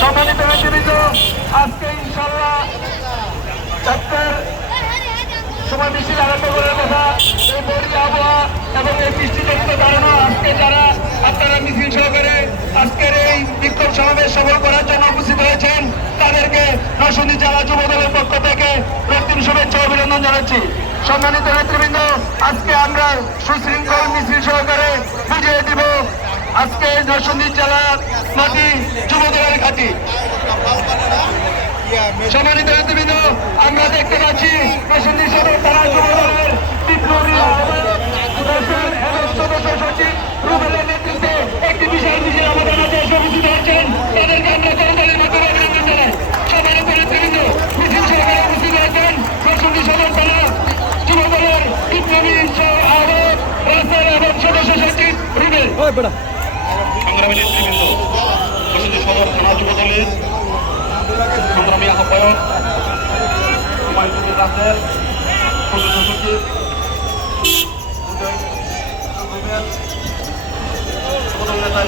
সম্মানিত নেতৃবৃন্দ, আজকে ইনশাল্লাহ চারটার সময় মিছিল আরম্ভ করার কথা। এই বর্ষা আবহাওয়া এবং এই বৃষ্টিজনিত কারণে আজকে যারা আপনারা মিছিল সহকারে আজকের এই বিক্ষোভ সমাবেশ সফল করার জন্য উপস্থিত হয়েছেন তাদেরকে নরসিংদী জেলা যুব দলের পক্ষ থেকে রক্তিম শুভেচ্ছা অভিনন্দন জানাচ্ছি। সম্মানিত নেতৃবৃন্দ, আজকে আমরা সুশৃঙ্খল মিছিল সহকারে বুঝিয়ে দিব আজকে নরসিংদী জেলার মাটি যুব দলের ঘাঁটি। সম্মানিত নেতৃবৃন্দ, আমরা দেখতে পাচ্ছি নরসিংদী সদর থানা যুব দলের বিপ্লবী সদস্য সচিব রুবেলের নেতৃত্বে একটি বিশাল মিছিল আমাদের মাঝে এসে উপস্থিত হচ্ছেন। তাদেরকে আমরা করতালির মাধ্যমে অভিনন্দন জানাই। সম্মানিত নেতৃবৃন্দ, মিছিল সহকারে উপস্থিত হয়েছেন নরসিংদী সদর থানা যুব দলের বিপ্লবী আহ্বায়ক রাস্তার এবং সদস্য সচিব রুবেল। সংগ্রামী নেতৃবৃন্দ, নরসিংদী সদর থানা যুব দলের সংগ্রামী আহ্বায়ক রাস্তার সদস্য সচিব নেতা